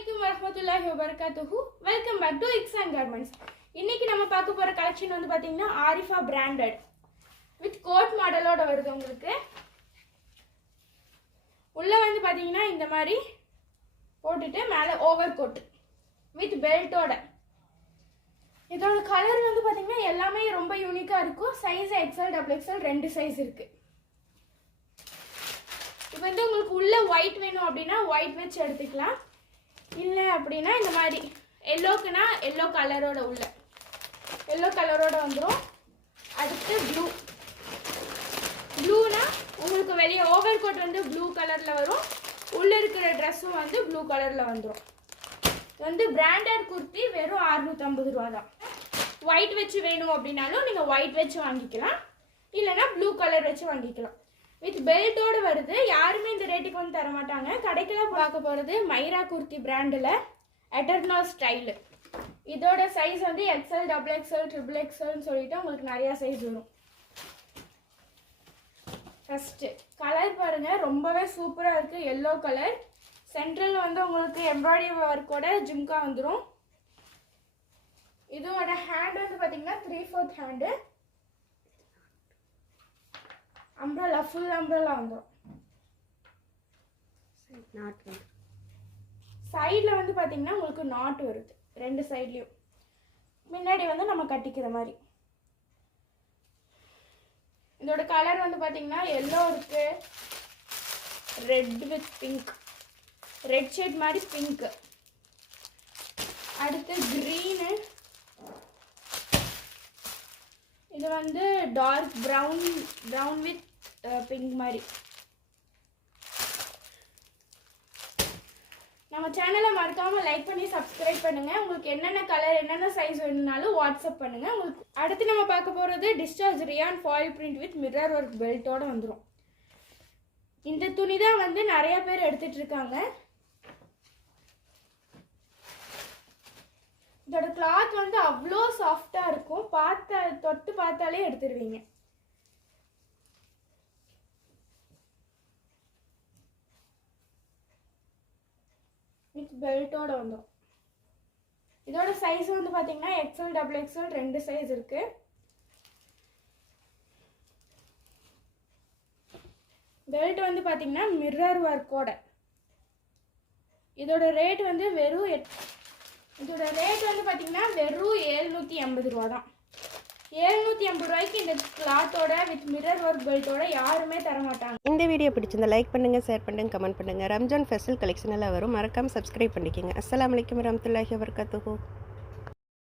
அலைக்கும் வரமத்துல்லாஹி வபர்காத்துஹு. Welcome back to Iksan garments இன்னைக்கு நம்ம பார்க்க போகிற கலெக்ஷன் வந்து பார்த்தீங்கன்னா ஆரிஃபா பிராண்டட் வித் கோட் மாடலோட வருது உங்களுக்கு. உள்ளே வந்து பார்த்தீங்கன்னா இந்த மாதிரி போட்டுட்டு மேலே ஓவர் கோட் வித் பெல்ட்டோட இதோட கலர் வந்து பார்த்தீங்கன்னா எல்லாமே ரொம்ப யூனிக்காக இருக்கும். சைஸ் எக்ஸல் டபுள் எக்ஸல் ரெண்டு சைஸ் இருக்குது இப்போ வந்து உங்களுக்கு உள்ள ஒயிட் வேணும் அப்படின்னா ஒயிட் வச்சு எடுத்துக்கலாம். இல்லை அப்படின்னா இந்த மாதிரி. எல்லோக்குனா எல்லோ கலரோட உள்ள. எல்லோ கலரோட வந்துடும் அடுத்து ப்ளூ ப்ளூனா உங்களுக்கு வெளியே ஓவர் கோட் வந்து ப்ளூ கலரில் வரும். உள்ளே இருக்கிற ட்ரெஸ்ஸும் வந்து ப்ளூ கலரில் வந்துடும் வந்து பிராண்டட் குர்த்தி வெறும் அறுநூற்றம்பது ரூபா தான் ஒயிட் வச்சு வேணும் அப்படின்னாலும் நீங்கள் ஒயிட் வச்சு வாங்கிக்கலாம். இல்லைன்னா ப்ளூ கலர் வச்சு வாங்கிக்கலாம். வித் பெல்ட்டோடு வருது. யாருமே இந்த ரேட்டு வந்து தர மாட்டாங்க கடைக்கெல்லாம் பார்க்க போகிறது மைரா குர்த்தி பிராண்டில் எட்டர்னா ஸ்டைலு இதோட சைஸ் வந்து எக்ஸ்எல் டபுள் எக்ஸ்எல் ட்ரிபிள் எக்ஸ்எல்னு சொல்லிட்டு உங்களுக்கு நிறையா சைஸ் வரும். ஃபஸ்ட்டு கலர் பாருங்கள் ரொம்பவே சூப்பராக இருக்குது எல்லோ கலர் சென்ட்ரல் வந்து உங்களுக்கு எம்ப்ராய்டரி ஒர்க்கோட ஜிம்கா வந்துடும் இதோட ஹேண்ட் வந்து பார்த்தீங்கன்னா three fourth hand umbrella full umbrella வந்துடும் நாட் வரும் சைடில் வந்து பார்த்தீங்கன்னா உங்களுக்கு நாட் வருது. ரெண்டு சைட்லேயும். முன்னாடி வந்து நம்ம கட்டிக்கிற மாதிரி. இதோட கலர் வந்து பார்த்தீங்கன்னா எல்லோ இருக்குது red with pink red shade மாதிரி பிங்க்கு அடுத்து க்ரீனு இது வந்து dark brown brown with pink மாதிரி. நம்ம சேனலை மறக்காம லைக் பண்ணி சப்ஸ்கிரைப் பண்ணுங்க. உங்களுக்கு என்னென்ன கலர் என்னென்ன சைஸ் வேணும்னாலும் வாட்ஸ்அப் பண்ணுங்க. உங்களுக்கு அடுத்து நம்ம பார்க்க போறது discharge rayon foil print with mirror work பெல்ட்டோட வந்துடும் இந்த துணி தான் வந்து நிறைய பேர் எடுத்துட்டு இருக்காங்க. இதோட கிளாத் வந்து அவ்வளோ சாஃப்டாக இருக்கும். பார்த்த தொட்டு பார்த்தாலே எடுத்துருவீங்க. வித் பெல்ட்டோட வந்துடும் இதோட சைஸ் வந்து பார்த்தீங்கன்னா எக்ஸ்எல் டபுள் எக்ஸ்எல் ரெண்டு சைஸ் இருக்கு. பெல்ட் வந்து பார்த்தீங்கன்னா மிரர் ஒர்க்கோட இதோட ரேட் வந்து வெறும் எட் இதோட ரேட் வந்து பார்த்தீங்கன்னா வெறும் எழுநூற்றி எண்பது ரூபா தான் ஏழ்நூற்றி ஐம்பது ரூபாய்க்கு இந்த கிளாத்தோட வித் மிரர் ஒர்க் பெல்ட்டோட யாருமே தரமாட்டாங்க. இந்த வீடியோ பிடிச்சிருந்தா லைக் பண்ணுங்கள் ஷேர் பண்ணுங்கள் கமெண்ட் பண்ணுங்கள் ரம்ஜான் ஃபெஸ்டிவல் கலெக்ஷன் எல்லாம் வரும். மறக்காமல் சப்ஸ்கிரைப் பண்ணிக்கோங்க. அஸ்லாம் வலைக்கம் வரமத்துல்லாஹி வபரகாத்துஹு.